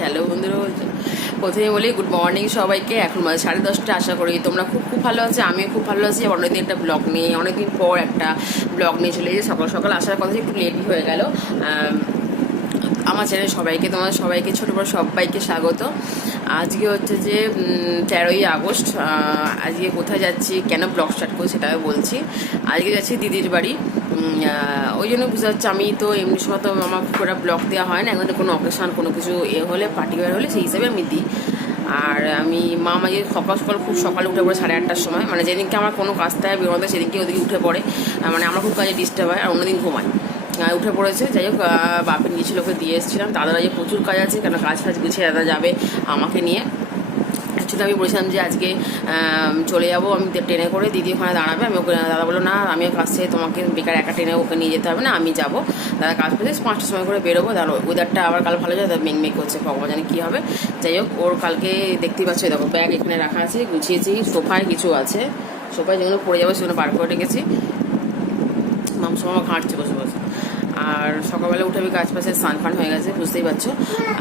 Hello বন্ধুরা, বলছো প্রথমে বলি গুড মর্নিং সবাইকে। এখন 10:30। আশা করি তোমরা খুব খুব ভালো আছো, আমিও খুব ভালো আছি। অনেকদিন একটা ব্লগ নিয়ে, অনেকদিন পর একটা ব্লগ নিয়ে চলে যে সকাল সকাল আসার কথা, একটু লেটই হয়ে গেল। আমার চ্যানেল সবাইকে, তোমাদের সবাইকে, ছোটো বড়ো সবাইকে স্বাগত। আজকে হচ্ছে যে 13ই আগস্ট। আজকে কোথায় যাচ্ছি, কেন ব্লগ স্টার্ট করছি সেটাও বলছি। আজকে যাচ্ছি দিদির বাড়ি। ওই জন্য বুঝতে পারছি, আমি তো এমনি সময় তো আমার পুরো ব্লগ দেওয়া হয় না, এখন কোনো অকেশন কোনো কিছু হলে, পার্টিকুলার হলে সেই হিসাবে আমি দিই। আর আমি মাঝে সকাল সকাল খুব সকালে উঠে পড়ে 8:30টার সময়, মানে যেদিনকে আমার কোনো কাজ থাকে বেরোতে সেদিনকে ওদিকে উঠে পড়ে, মানে আমার খুব কাজে ডিস্টার্ব হয়, আর অন্যদিন ঘুমাই। উঠে পড়েছে। যাই হোক, বাপের গিয়েছিল, ওকে দিয়ে এসেছিলাম। দাদার আজকে প্রচুর কাজ আছে, কেন কাজ ফাজ গুছিয়ে দাদা যাবে আমাকে নিয়ে। অ্যাকচুয়ালি আমি বলেছিলাম যে আজকে চলে যাবো আমি ট্রেনে করে, দিদি ওখানে দাঁড়াবে। আমি ওকে, দাদা বললো না, আমি কাজ থেকে তোমাকে বেকার একা ট্রেনে ওকে নিয়ে যেতে হবে না, আমি যাবো। দাদা কাজ পেতে 5টার সময় করে বেরোবো। দাঁড়ো, ওয়েদারটা আবার কাল ভালো যায়, মেঘ করছে, ভগবান জানে কী হবে। যাই হোক, ওর কালকে দেখতেই পাচ্ছ, দেখো ব্যাগ এখানে রাখা আছে, গুছিয়েছি। সোফায় কিছু আছে, সোফায় যেগুলো পড়ে যাবে সেগুলো বার করে রেখেছি। মামসা মামা ঘাঁটছে বসে বসে। আর সকালবেলা উঠে আমি কাজ পাশে স্নান ফান হয়ে গেছে, বুঝতেই পারছো।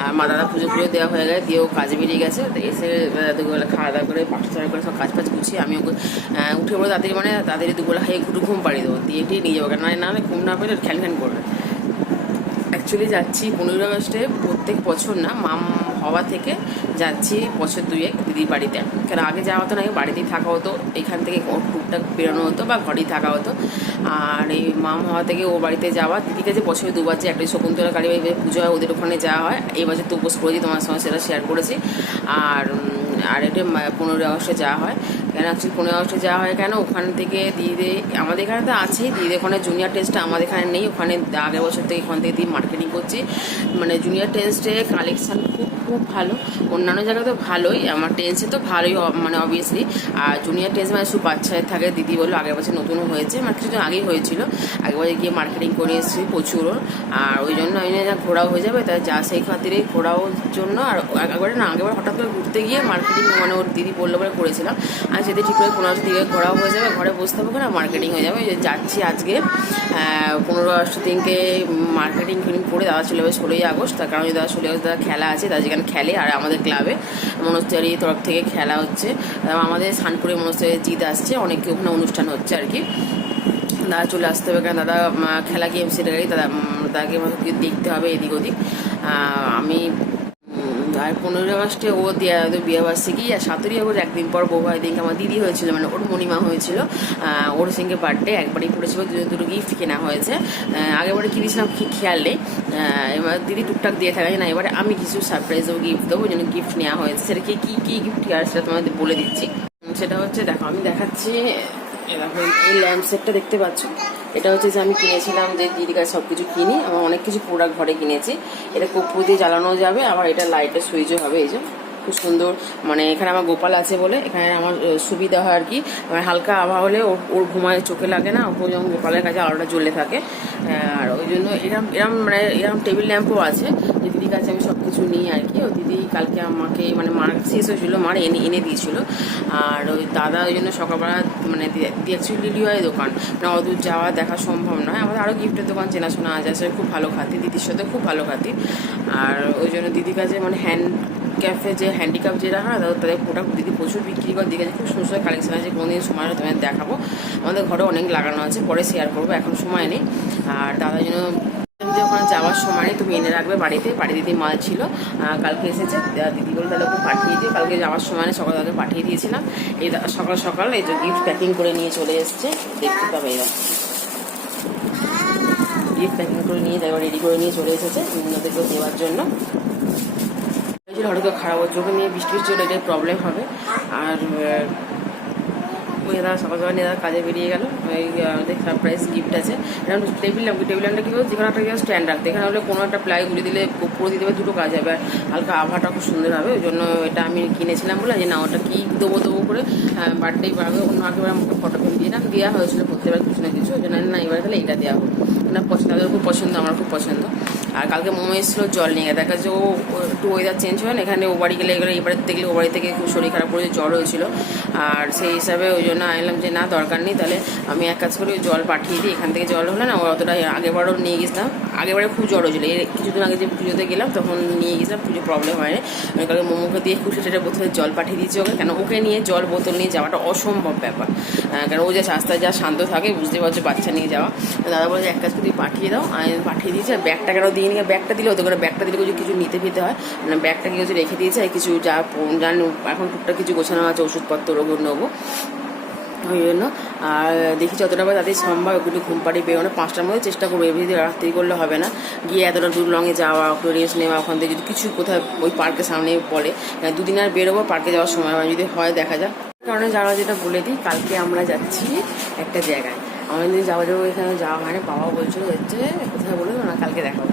আর মা দাদা পুজো দেওয়া হয়ে গেছে, দিয়েও কাজে বেরিয়ে গেছে। এসে দুপুরবেলা খাওয়া দাওয়া করে 5টা করে সব কাজ ফাজ গুছিয়ে আমি ওকে উঠে পড়ে তাড়াতাড়ি, মানে তাড়াতাড়ি দুপুরবেলা খাইয়ে একটু ঘুম পাড়িয়ে দেবো, দিয়ে নিয়ে যাবো। না ঘুম না পেলে খ্যান খ্যান করবে। অ্যাকচুয়ালি যাচ্ছি 15 আগস্টে প্রত্যেক বছর না, মাম হওয়া থেকে যাচ্ছি বছর 2-1 দিদির বাড়িতে। কেন আগে যাওয়া হতো না, আগে বাড়িতেই থাকা হতো, এখান থেকে টুকটাক বেরোনো হতো বা ঘরেই থাকা হতো। আর এই মাম হওয়া থেকে ও বাড়িতে যাওয়া, দিদির কাছে বছরে 2বার যে, একটা শকুন্তলা কালী বাড়ি পুজো হয়, ওদের ওখানে যাওয়া হয়। এই বছর তো উপোস করেছি, তোমার সঙ্গে সেটা শেয়ার করেছি। আর এটা 15 আগস্টে যাওয়া হয়। কেন অ্যাকচুয়ালি 15 আগস্টে যাওয়া হয় কেন, ওখান থেকে দিদি, আমাদের এখানে তো আছেই, দিদি ওখানে জুনিয়র টেস্টটা আমাদের এখানে নেই। ওখানে আগের বছর থেকে ওখান থেকে দিয়ে মার্কেটিং করছি। মানে জুনিয়র টেস্টে কালেকশান খুব খুব ভালো, অন্যান্য জায়গায় তো ভালোই, আমার টেন্সে তো ভালোই, মানে অবভিয়াসলি। আর জুনিয়র টেন্স মানে শুধু বাচ্চাদের থাকে। দিদি বললো আগের বছর নতুনও হয়েছে, মানে কিছুদিন আগেই হয়েছিল, আগের বছর গিয়ে মার্কেটিং করে এসেছি প্রচুর। আর ওই জন্য আমি যা ঘোরাও হয়ে যাবে, তাই যা সেই খাতিরে ঘোরাও জন্য। আর একবারে না, আগেবার হঠাৎ করে ঘুরতে গিয়ে মার্কেটিং, মানে ওর দিদি বললো বলে করেছিলাম। আর যদি ঠিক করে 15 দিকে ঘোরাও হয়ে যাবে, ঘরে বসতে হবে না, মার্কেটিং হয়ে যাবে। যাচ্ছি আজকে 15 আগস্ট দিনকে মার্কেটিং করে দাদা চলে যাবে 16ই আগস্ট। তার কারণ দাদা 16ই আগস্ট দাদা খেলা আছে, দাদা যেখানে খেলে। আর আমাদের ক্লাবে মনস্তারির তরফ থেকে খেলা হচ্ছে, আমাদের শানপুরে মনস্তারির জিত আসছে, অনেকে ওখানে অনুষ্ঠান হচ্ছে আর কি। দাদা চলে আসতে হবে, কারণ দাদা খেলা গেম সেটা দাদাকে দেখতে হবে এদিক ওদিক। আমি আর 15 আগস্টে ও বিয়েবার্ষিকী, আর 17ই আগস্ট একদিন পর বৌভাই দিনকে আমার দিদি হয়েছিল, মানে ওর মণিমা হয়েছিল। ওর সঙ্গে বার্থডে একবারই পড়েছিল, দুটো গিফট কেনা হয়েছে। আগেবারে কিনেছিলাম কি খেয়াল নেই, এবার দিদি টুকটাক দিয়ে থাকে না, এবারে আমি কিছু সারপ্রাইজও গিফট দেবো, ওই জন্য গিফট নেওয়া হয়েছে। সেটা কি গিফট আর সেটা তোমাদের বলে দিচ্ছি। সেটা হচ্ছে, দেখো আমি দেখাচ্ছি, দেখো এই ল্যাম্প সেটটা দেখতে পাচ্ছ, এটা হচ্ছে যে আমি কিনেছিলাম, যে দিদির কাছে সব কিছু কিনি, আমার অনেক কিছু প্রোডাক্ট ঘরে কিনেছি। এটা কর্পূর দিয়ে জ্বালানো যাবে, আবার এটা লাইটের সুইচও হবে। এই যে খুব সুন্দর, মানে এখানে আমার গোপাল আছে বলে এখানে আমার সুবিধা হয় আর কি। মানে হালকা আভা হলে ওর ঘুমায় চোখে লাগে না, ওর যেমন গোপালের কাছে আলোটা জ্বলে থাকে। আর ওই জন্য এরম টেবিল ল্যাম্পও আছে, যে দিদির কাছে আমি সব কিছু নিই আর কি। ও দিদি কালকে আমাকে, মানে মার শেষ হয়েছিল, মার এনে দিয়েছিল। আর ওই দাদা ওই জন্য সকালবেলা, মানে অ্যাকচুয়ালি লিলিওয়াই দোকান, মানে অদূর যাওয়া দেখা সম্ভব নয়। আমাদের আরও গিফটের দোকান চেনাশোনা আছে, আসলে খুব ভালো খাতি, দিদির সাথে খুব ভালো খাতি। আর ওই জন্য দিদির কাছে, মানে হ্যান্ড ক্যাফে যে হ্যান্ডিক্যাপ যেটা হয়, তাদের প্রোডাক্ট দিদি প্রচুর বিক্রি করে। দিকে খুব সুন্দর সুন্দর কালেকশন আছে, কোনোদিন সময় হলে তোমাদের দেখাবো। আমাদের ঘরে অনেক লাগানো আছে, পরে শেয়ার করবো, এখন সময় নেই। আর দাদার জন্য ওখানে যাওয়ার সময় তুমি এনে রাখবে বাড়িতে, বাড়ি দিদি মাল ছিল, কালকে এসেছে। দিদি বলে তাহলে ওকে পাঠিয়ে দিও, কালকে যাওয়ার সময় সকাল তাকে পাঠিয়ে দিয়েছিলাম। এই সকাল সকাল এই যে গিফট প্যাকিং করে নিয়ে চলে এসছে, দেখতে পাবে। এরা গিফট প্যাকিং করে নিয়ে দেখো রেডি করে নিয়ে চলে এসেছে ওদেরকে দেওয়ার জন্য। হঠাৎ খারাপ হচ্ছে, ওকে নিয়ে বৃষ্টি হলে এটাই প্রবলেম হবে। আর ওই দাদা সকাল সকাল নিয়ে দাদা কাজে বেরিয়ে গেল। ওই আমাদের সারপ্রাইজ গিফট আছে, এটা টেবিল ল্যাম্পটা কী বলছে, যেখানে একটা স্ট্যান্ড রাখতে, এখানে হলে কোনো একটা প্লাই গুলি দিলে পুরো দিতে হবে, দুটো কাজ হবে, আর হালকা আভাটা খুব সুন্দর হবে। ওই জন্য এটা আমি কিনেছিলাম বলে, যে না ওটা কী দেবো করে বার্থডে আগে অন্য আগেবার আমাকে ফটো ফ্রেম দেওয়া হয়েছিল প্রত্যেকবার কিছু না কিছু, ওই জন্য না এবার তাহলে এটা দেওয়া হোক। না পছন্দ, তাদের খুব পছন্দ, আমার খুব পছন্দ। আর কালকে মোমো এসেছিলো জল নিয়ে, দেখা যাচ্ছে ও একটু ওয়েদার চেঞ্জ হয় না, এখানে ও বাড়ি গেলে এগুলো এবারে দেখলে ও বাড়ি থেকে খুব শরীর খারাপ করেছে, জ্বর হয়েছিল। আর সেই হিসাবে ওই জন্য আনলাম যে না দরকার নেই, তাহলে আমি এক কাজ করি জল পাঠিয়ে দিই, এখান থেকে জল হলে না ও অতটা, আগেবারও নিয়ে গেছিলাম, আগেবারে খুব জ্বর হয়েছিলো, এর কিছুদিন আগে যে পুজোতে গেলাম তখন নিয়ে গেছিলাম, পুজো প্রবলেম হয়নি। আমি কালকে মোমোকে দিয়ে খুশি সেটা বোতলে জল পাঠিয়ে দিয়েছি ওকে, কেন ওকে নিয়ে জল বোতল নিয়ে যাওয়াটা অসম্ভব ব্যাপার, কারণ ও যে রাস্তায় যা শান্ত থাকে বুঝতে পারছো, বাচ্চা নিয়ে যাওয়া। দাদা বলে এক কাজ করে পাঠিয়ে দাও, আমি পাঠিয়ে দিয়েছি। আর ব্যাগটা কেন দিয়ে নিয়ে, ব্যাগটা দিলে ওদের করে, ব্যাগটা দিলে কিছু নিতে ফিরতে হয়, মানে ব্যাগটা কি হচ্ছে রেখে দিয়েছে, আর কিছু যা জানি এখন টুকটাক কিছু গোছানো আছে, ওষুধপত্র ওগুলো নেবো ওই জন্য। আর দেখি যতটা পারে তাদের সম্ভব ওগুলি ঘুম পাড়ি বেরোনো, 5টার মধ্যে চেষ্টা করবো, এমনি রাত্রি করলে হবে না, গিয়ে এতটা দূর লঙে যাওয়া, একটু রেস্ট নেওয়া, ওখান থেকে যদি কিছু কোথাও ওই পার্কের সামনে বলে, দুদিন আর বেরোবো, পার্কে যাওয়ার সময় হয়, যদি হয় দেখা যাক। কারণে যারা যেটা বলে দিই, কালকে আমরা যাচ্ছি একটা জায়গায়, আমাদের যদি যাওয়া এখানে যাওয়া হয় না, বাবা বলছিল হচ্ছে কোথায় বলবো না, কালকে দেখাবো,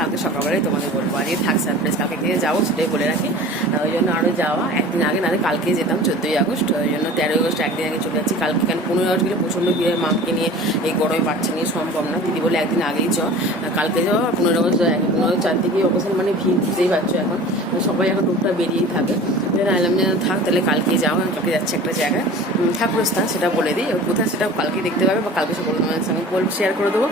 কালকে সকালবেলায় তোমাদের বলবো, আজকে থাক সারপ্রাইজ, কালকে গিয়ে যাবো সেটাই বলে রাখি। ওই জন্য আরও যাওয়া একদিন আগে, নাহলে কালকে যেতাম 14ই আগস্ট, ওই জন্য 13ই আগস্ট একদিন আগে চলে যাচ্ছি। কালকে কেন 15ই আগস্ট গেলে প্রচণ্ড ভিড়ের, মাকে নিয়ে এই গরমে বাচ্চা নিয়ে সম্ভব না, দিদি বলে একদিন আগেই চ, কালকে যাওয়া 15ই আগস্ট, 15 চারদিকে অবস্থান, মানে ভিড় বুঝতেই পারছো, এখন সবাই এখন টুকটা বেরিয়েই থাকে। আইলাম যে থাক তাহলে কালকে যাও, আমি কালকে যাচ্ছি একটা জায়গায় ঠাকুরস্থান, সেটা বলে দিই কোথায়, সেটা কালকে দেখতে পাবে, বা কালকে সকালে তোমাদের সঙ্গে শেয়ার করে দেবো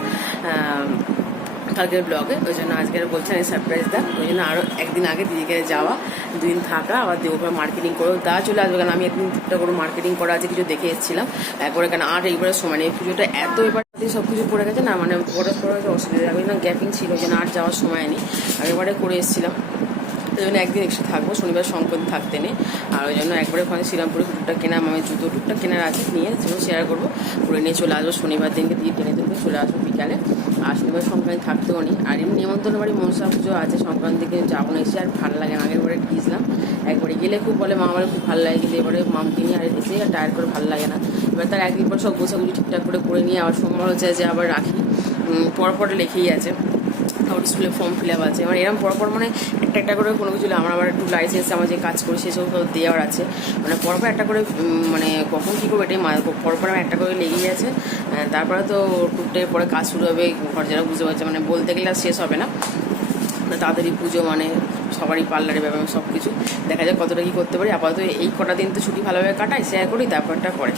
কালকের ব্লগে। ওই জন্য আজকে বলছেন এই সারপ্রাইজটা, ওই জন্য আরও একদিন আগে দিদিকে যাওয়া, 2 দিন থাকা, আবার দেওয়ার মার্কেটিং করো, তা চলে আসবে, কারণ আমি একদিন টুকটা করে মার্কেটিং করা আছে, কিছু দেখে এসেছিলাম একবারে, কেন আর এইবারে সময় নেই, পুজোটা এত এবার সব কিছু পড়ে গেছে না, মানে হঠাৎ করে অসুবিধা, ওই জন্য গ্যাপিং ছিল, ওই জন্য আর যাওয়ার সময় নেই, আগেবারে করে এসেছিলাম, ওই জন্য একদিন এক্সট্রা থাকবো, শনিবার সংক্রান্তি থাকতে নেই। আর ওই জন্য একবারে ওখানে শ্রীরামপুরে টুকটা কেনা, আমি জুতো টুকটা কেনার আছে, নিয়ে সেগুলো শেয়ার করবো, করে নিয়ে চলে আসবো, শনিবার দিনকে দিয়ে টেনে তুলবে চলে আসবো বিকালে। আর শনিবার সংক্রান্তি থাকতেও নেই, আর এমনি নিমন্ত্রণ বাড়ি মনসা পুজো আছে, সংক্রান্তিকে যাবো না, এসে আর ভালো লাগে না, আগের বারে গিয়েছিলাম একবারে গেলে খুব বলে মা আমার খুব ভালো লাগে, কিন্তু এবারে মামকে নিয়ে আর এসে আর টায়ার করে ভালো লাগে না। এবার তার একদিন পর সব গোছাগুলি ঠিকঠাক করে নিয়ে আবার সোমবার হচ্ছে যে আবার রাখি, পরপর লেখেই আছে, আবার স্কুলে ফর্ম ফিল আপ আছে, মানে এরকম পরপর, মানে একটা করে কোনো কিছু, আমার আবার একটু লাইসেন্স, আমার যে কাজ করি সেসব দেওয়ার আছে, মানে পরপর একটা করে, মানে কখন কী করবো এটাই পরপর আমার একটা করে লেগেই আছে। তারপরে তো টুকটাক পরে কাজ শুরু হবে, ঘর যারা বুঝতে পারছে, মানে বলতে গেলে আর শেষ হবে না, তাড়াতাড়ি পুজো, মানে সবারই পার্লারে ব্যাপার সব কিছু, দেখা যাক কতটা কী করতে পারি। আপাতত এই কটা দিন তো ছুটি ভালোভাবে কাটাই, শেয়ার করি, তারপরটা পরে।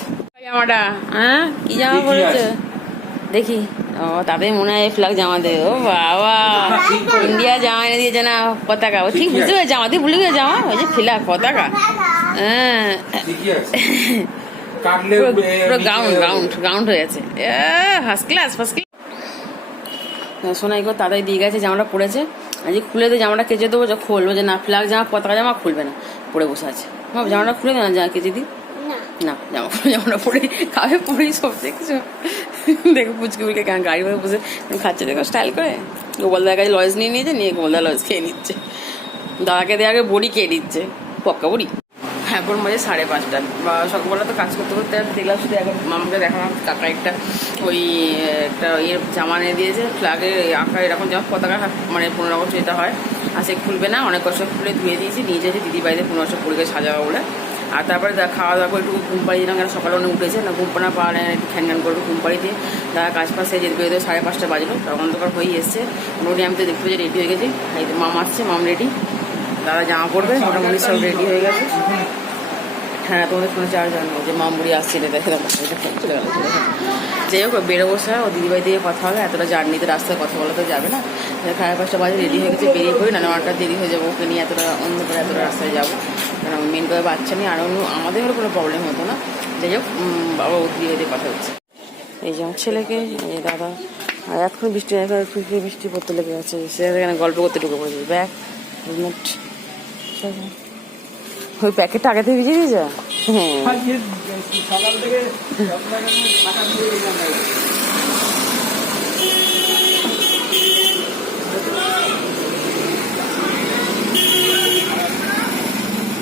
জামাটা হ্যাঁ কী জামা পড়েছে দেখি, ও তাদের মনে হয় ফ্ল্যাগ জামা দেবে, ও বাবা ইন্ডিয়া জামা এনে দিয়েছে না, পতাকা, ও ঠিক বুঝতে পেরেছে, জামাতে ভুলে গেছে জামা, ওই যে ফ্ল্যাগ পতাকা, হ্যাঁ পুরো গাউন্ড হয়ে গেছে, ফার্স্ট ক্লাস। সোনাই গো তাড়াতাড়ি দিয়ে গেছে, জামাটা পড়েছে, আজকে খুলে দিয়ে জামাটা কেচে দেবো, যা খুলবো যে না ফ্ল্যাগ জামা পতাকা জামা খুলবে না, পরে বসে আছে, জামাটা খুলে দে না, যা কেচে দিই না, জামাটা পরে খাবে, পরেই সব দেখছো, দেখো পুচকে পুচকে কেন গাড়ি করে বসে খাচ্ছে, দেখো স্টাইল করে, গোপালদার কাছে লজ নিয়ে নিয়েছে, নিয়ে গোপালদার লজ খেয়ে নিচ্ছে, দাদাকে দিয়ে আগে বড়ি খেয়ে নিচ্ছে, পক্কা বড়ি। এখন বাজে 5:30, বা সকালবেলা তো কাজ করতে করতে দেখলাম, শুধু এখন মামাকে দেখালাম, কাকা একটা ওই একটা ইয়ে জামা নিয়ে দিয়েছে, ফ্ল্যাগের আঁকা এরকম যেমন পতাকা, মানে 15 আগস্ট যেটা হয়, আর সে খুলবে না, অনেক কষ্ট খুলে ধুয়ে দিয়েছি, নিয়ে যাচ্ছি দিদি বাড়িতে 15 আগস্ট পরিকে সাজাবো বলে। আর তারপরে খাওয়া দাওয়া করে একটু ঘুম পাড়িয়ে দিলাম, কেন সকালে অনেক উঠেছে না, ঘুম পাড়া পাড়ে একটু খ্যান করবো, ঘুম পাড়ি দিয়ে দাদা কাজ পাশে যেতে বেরোতে 5:30 বাজলো, তখন অন্ধকার হয়েই এসছে, মোটামুটি আমি তো দেখতে যে রেডি হয়ে গেছি, এই তো মাম আসছে, মাম রেডি, দাদা জামা পড়বে, মোটামুটি সব রেডি হয়ে গেছে। হ্যাঁ তোমাদের ফোনে চার্জ হয় না, যে মামুড়ি আসছে, এটা দেখে দেখো, এটা চলে গেল। যাই হোক বেরোবো, স্যার ও দিদিভাই দিয়ে কথা হবে, এতটা জার্নিতে রাস্তায় কথা বলা তো যাবে না, 5:30 বাজে রেডি হয়ে গেছে, বেরিয়ে পড়ি, না আমারটা দেরি হয়ে যাবো, ওকে নিয়ে এতটা অন্ধকারে এতটা রাস্তায় যাবো, কারণ মেন করে বাচ্চা নিয়ে, আর অন্য আমাদের হলে কোনো প্রবলেম হতো না। যাই হোক বাবা ও দিদিভাই দিয়ে কথা হচ্ছে, এই যে আমার ছেলেকে, এই দাদা, আর এখন বৃষ্টি বৃষ্টি পড়তে লেগে আছে, সেখানে গল্প করতে ঢুকে পড়েছে, ব্যাগ হেলমেট, ওই প্যাকেটটা আগে থেকে ভিজিয়ে দিয়েছে,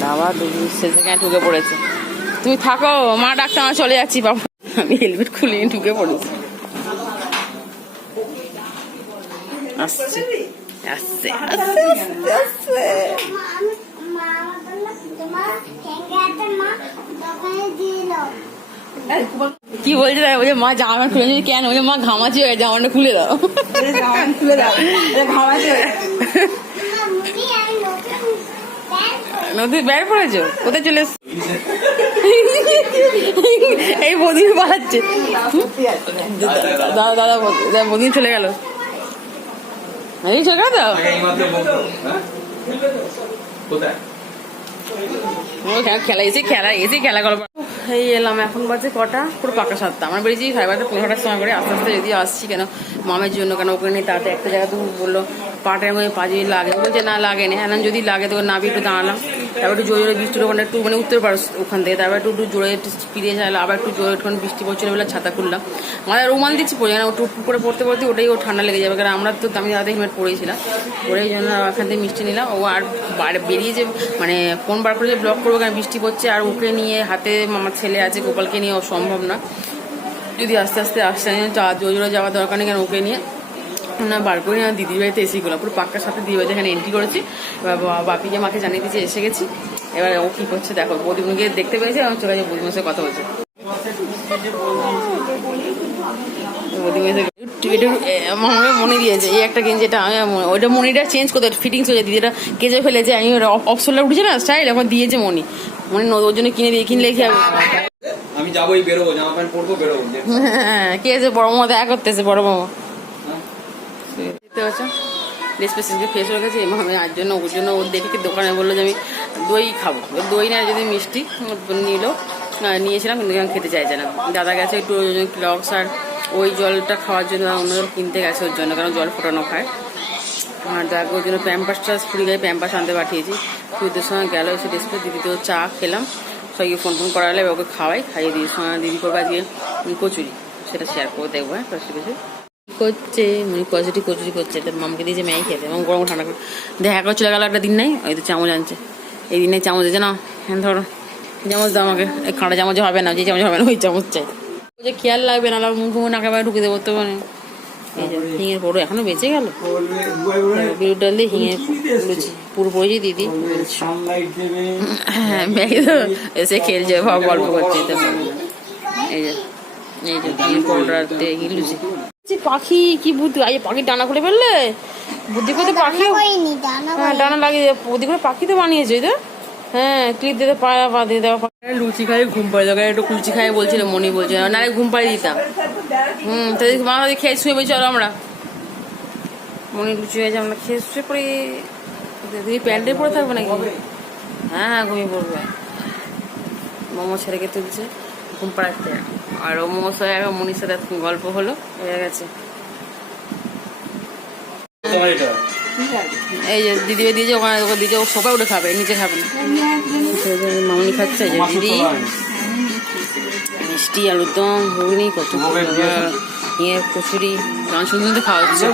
বাবা সেখানে ঢুকে পড়েছে, তুমি থাকো মা ডাক্তার, আমার চলে যাচ্ছি বাবা, আমি হেলমেট খুলে ঢুকে পড়েছি, আসছে আসছে আসছে আসছে, কি বলছে ওই যে মা জামা খুলে নিবি কেন? ওই যে মা ঘামাচি হয়ে জামাটা খুলে দাও, খুলে দাও, ঘামাচ্ছে। নদী বের পড়েছো? কোথায় চলে এসছো? এই বদি বাড়াচ্ছে। দাদা দাদা বদি চলে গেল, এই চলে গেল তো খেলা এসে খেলা করবো। এই এলাম, এখন বাজে কটা? পুরো পাকা 7টা। আমরা বেরিয়েছি 5:30-15টার সময় করে। আস্তে আস্তে যদি আসছি কেন মামের জন্য, কেন ওখানে নিয়ে তাতে একটা জায়গা তো বললো পাটের মধ্যে পাজি লাগে, বলছে না লাগে না। এখন যদি লাগে তো নাবি একটু দাঁড়ালাম, তারপর একটু জোরে জোরে বৃষ্টির ওখানে একটু মানে উত্তর পারো ওখান থেকে, তারপর একটু জোরে ফিরে যাইলো, আবার একটু জোরে একটু বৃষ্টি পড়ছিল বলে ছাতা খুললাম। আমাদের রুমাল দিচ্ছি পড়ে না, টুক করে পড়তে পড়তে ওটাই ও ঠান্ডা লেগে যাবে, কারণ আমরা তো আমি দাদা হেলমেট পরেছিলাম, পরে এই জন্য ওখান থেকে মিষ্টি নিলাম। ও আর বেরিয়ে যে মানে ফোন বার করে যে ব্লক করবো, কারণ বৃষ্টি পড়ছে, আর ওকে নিয়ে হাতে আমার ছেলে আছে গোপালকে নিয়ে সম্ভব না। যদি আস্তে আস্তে আসতে জোরে যাওয়ার দরকার নেই, কেন ওকে নিয়ে না বার করে না দিদির বাড়িতে এসেই গেলাম, পুরো পাক্কার সাথে দিদির বাড়িতে এখানে এন্ট্রি করেছি। এবার বাপিকে মাকে জানিয়ে দিয়েছি এসে গেছি। এবার ও কি করছে দেখো, বৌদিমকে দেখতে পেয়েছে এবং চলে গেছে বৌদিমার সাথে কথা বলছে। মনে দিয়েছে এই একটা গেঞ্জি, এটা ওইটা মনিটা চেঞ্জ করতে ফিটিংস হয়ে যায়, দিদিটা কেজে ফেলেছে, আমি অপশনটা উঠেছে না স্টাইল, এখন দিয়েছে মনি ওর জন্য কিনলে কি হবে। আমি যাবোই, বেরোবো, জামা প্যান্ট পরবো, বেরোবো। হ্যাঁ কে আছে বড় মামা দেখা করতেছে, বড় মামা দেখতে পাচ্ছ ডিসপেসিফিক ফেস হয়ে গেছে। আমি আর জন্য ওর জন্য ওর দেখে দোকানে বললো যে আমি দই খাবো, দই না যদি মিষ্টি নিল, নিয়েছিলাম কিন্তু খেতে চাইছে না। দাদা গেছে একটু ক্লক্স আর ওই জলটা খাওয়ার জন্য অন্য জল কিনতে গেছে ওর জন্য, কারণ জল ফোটানো খায়। আর দাদা ওর জন্য প্যাম্পাসটা ফুড়ি গায়ে প্যাম্পাস আনতে পাঠিয়েছি। সুদের সময় গেল এসে ডিসপ্লে দিদিতে চা খেলাম, সবাইকে ফোন খাওয়ালে ওকে খাইয়ে দিদির সময় দিদি করবো আজকে কচুরি, সেটা শেয়ার করে দেখবো। হ্যাঁ করছে কচুরি করছে, তার মামকে দিয়েছে ম্যাগি খেতে, এবং গরম ঠান্ডা করে দেখা করে চলে গেল। একটা দিন নাই, ওই তো চামচ আনছে, এই দিনে চামচ দিয়েছে না। হ্যাঁ ধরো চামচ দাও আমাকে, এই কাঁটা চামচ হবে না, যে চামচ হবে না ওই চামচ চাই, যে খেয়াল লাগবে না, মুখ নাকে বাইরে ঢুকে দেবো তো। মানে এই যে হিঙের পড়ো এখনো বেঁচে গেল, বিউর ডাল দিয়ে হিঙে লুচি পুরো পড়েছি দিদি। হ্যাঁ ব্যাগে তো এসে খেলছে, ভাব গল্প করছে। এই যে পাখি কি বুদ্ধি, আজ পাখির ডানা খুলে ফেললে, বুদ্ধি করতে পাখি। হ্যাঁ ডানা লাগিয়ে বুদ্ধি করে পাখি তো বানিয়েছে তো। হ্যাঁ ক্লিপ দিতে পায়া পা দিয়ে দেওয়া। লুচি খাই ঘুম পাড়ি দরকার, একটু কুলচি খাই বলছিল মনি, বলছিল নাহলে ঘুম পাড়ি দিতাম। তাদের মা খেয়ে শুয়ে বলছি চলো আমরা, মনি লুচি হয়েছে আমরা খেয়ে শুয়ে পড়ি। তুই প্যান্টে পরে থাকবে নাকি? হ্যাঁ ঘুমিয়ে পড়বে। মোমো ছেলেকে তুলছে ঘুম পাড়াচ্ছে, আর ও মোমোর সাথে মনির সাথে গল্প হলো, হয়ে গেছে। এই যে দিদি দিয়েছে ওখানে, ওকে দিয়েছে, ও সবাই উঠে খাবে, নিচে খাবে না। মামনি খাচ্ছে যে দিদি মিষ্টি আলুর দম ঘুগনি কত ইয়ে কচুরি, গান শুনতে খাওয়া হচ্ছে।